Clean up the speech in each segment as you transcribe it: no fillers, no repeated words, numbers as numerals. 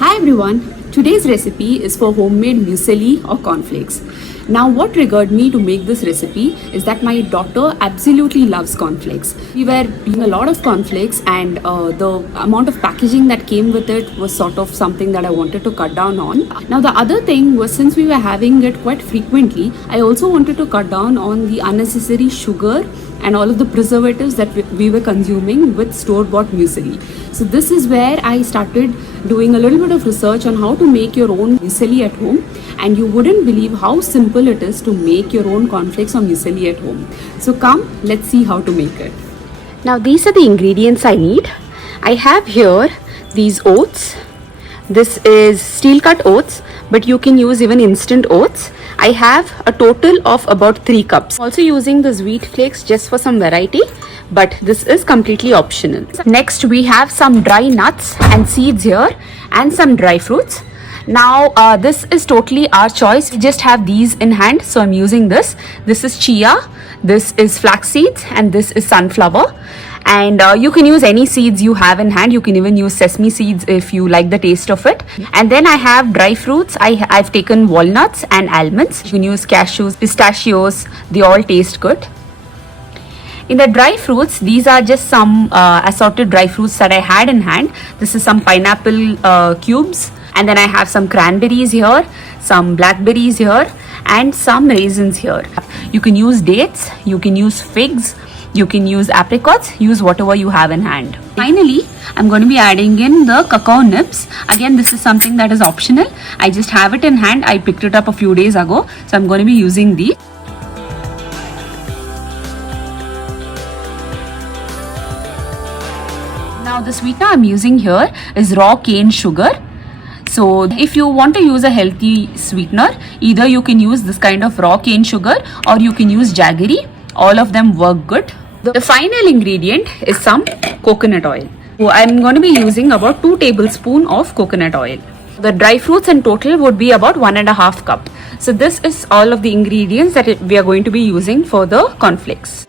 Hi everyone, today's recipe is for homemade muesli or cornflakes. Now what triggered me to make this recipe is that my daughter absolutely loves cornflakes. We were doing a lot of cornflakes and the amount of packaging that came with it was sort of something that I wanted to cut down on. Now the other thing was, since we were having it quite frequently, I also wanted to cut down on the unnecessary sugar and all of the preservatives that we were consuming with store-bought muesli. So this is where I started doing a little bit of research on how to make your own muesli at home, and you wouldn't believe how simple it is to make your own cornflakes or muesli at home. So come, let's see how to make it. Now these are the ingredients I need. I have here these oats. This is steel cut oats, but you can use even instant oats. I have a total of about 3 cups. I'm also using this wheat flakes just for some variety, but this is completely optional. Next we have some dry nuts and seeds here and some dry fruits. Now this is totally our choice. We just have these in hand, so I'm using this. This is chia, this is flax seeds, and this is sunflower. And you can use any seeds you have in hand. You can even use sesame seeds if you like the taste of it. And then I have dry fruits. I've taken walnuts and almonds. You can use cashews, pistachios. They all taste good. In the dry fruits, these are just some assorted dry fruits that I had in hand. This is some pineapple cubes. And then I have some cranberries here, some blackberries here, and some raisins here. You can use dates, you can use figs, you can use apricots, use whatever you have in hand. Finally, I'm going to be adding in the cacao nibs. Again, this is something that is optional. I just have it in hand. I picked it up a few days ago, so I'm going to be using these. Now the sweetener I'm using here is raw cane sugar. So if you want to use a healthy sweetener, either you can use this kind of raw cane sugar or you can use jaggery. All of them work good. The final ingredient is some coconut oil. So I'm going to be using about 2 tablespoons of coconut oil. The dry fruits in total would be about 1.5 cup. So this is all of the ingredients that we are going to be using for the cornflakes.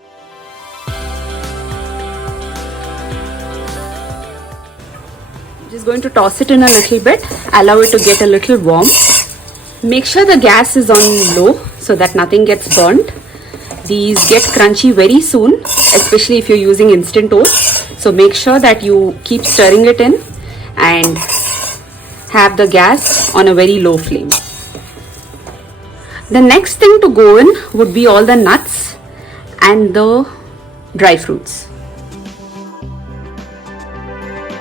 Just going to toss it in a little bit, allow it to get a little warm. Make sure the gas is on low so that nothing gets burnt. These get crunchy very soon, especially if you're using instant oats. So make sure that you keep stirring it in and have the gas on a very low flame. The next thing to go in would be all the nuts and the dry fruits.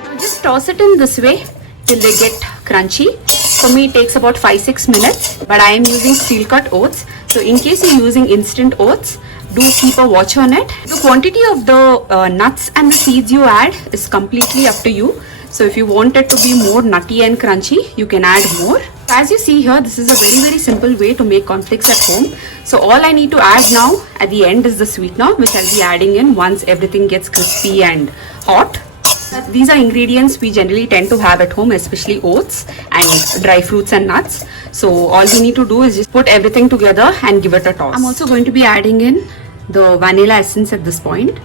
Now just toss it in this way till they get crunchy. For me it takes about 5-6 minutes, but I am using steel cut oats. So in case you're using instant oats, do keep a watch on it. The quantity of the nuts and the seeds you add is completely up to you. So if you want it to be more nutty and crunchy, you can add more. As you see here, this is a very simple way to make cornflakes at home. So all I need to add now at the end is the sweetener, which I'll be adding in once everything gets crispy and hot. These are ingredients we generally tend to have at home, especially oats and dry fruits and nuts. So all we need to do is just put everything together and give it a toss. I'm also going to be adding in the vanilla essence at this point.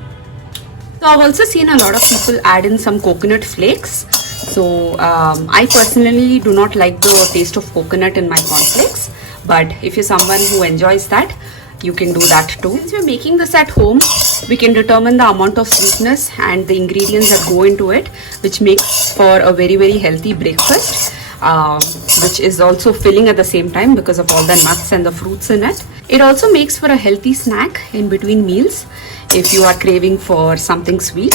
So I've also seen a lot of people add in some coconut flakes. So I personally do not like the taste of coconut in my cornflakes, but if you're someone who enjoys that, you can do that too. Since we're making this at home, we can determine the amount of sweetness and the ingredients that go into it, which makes for a very healthy breakfast, which is also filling at the same time because of all the nuts and the fruits in it. It also makes for a healthy snack in between meals if you are craving for something sweet.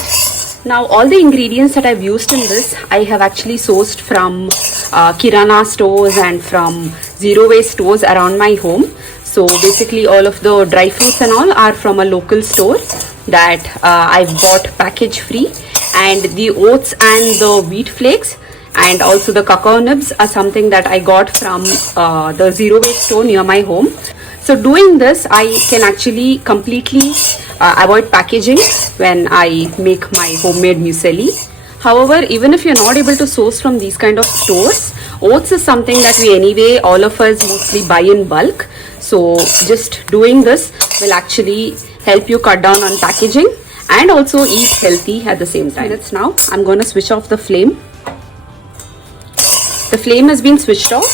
Now all the ingredients that I've used in this, I have actually sourced from Kirana stores and from zero waste stores around my home. So basically all of the dry fruits and all are from a local store that I've bought package free, and the oats and the wheat flakes and also the cacao nibs are something that I got from the zero waste store near my home. So doing this, I can actually completely avoid packaging when I make my homemade muesli. However, even if you're not able to source from these kind of stores, oats is something that we anyway, all of us mostly buy in bulk. So just doing this will actually help you cut down on packaging and also eat healthy at the same time. Now I'm going to switch off the flame. The flame has been switched off,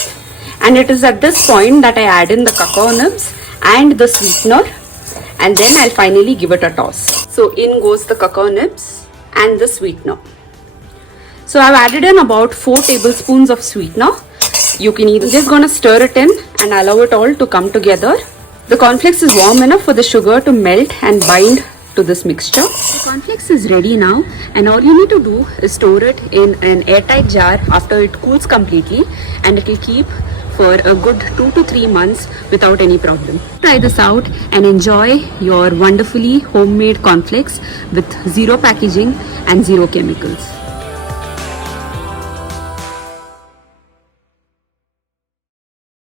and it is at this point that I add in the cacao nibs and the sweetener, and then I'll finally give it a toss. So in goes the cacao nibs and the sweetener. So I've added in about 4 tablespoons of sweetener. You can either just gonna stir it in and allow it all to come together. The cornflakes is warm enough for the sugar to melt and bind to this mixture. The cornflakes is ready now, and all you need to do is store it in an airtight jar after it cools completely, and it will keep for a good 2 to 3 months without any problem. Try this out and enjoy your wonderfully homemade cornflakes with zero packaging and zero chemicals.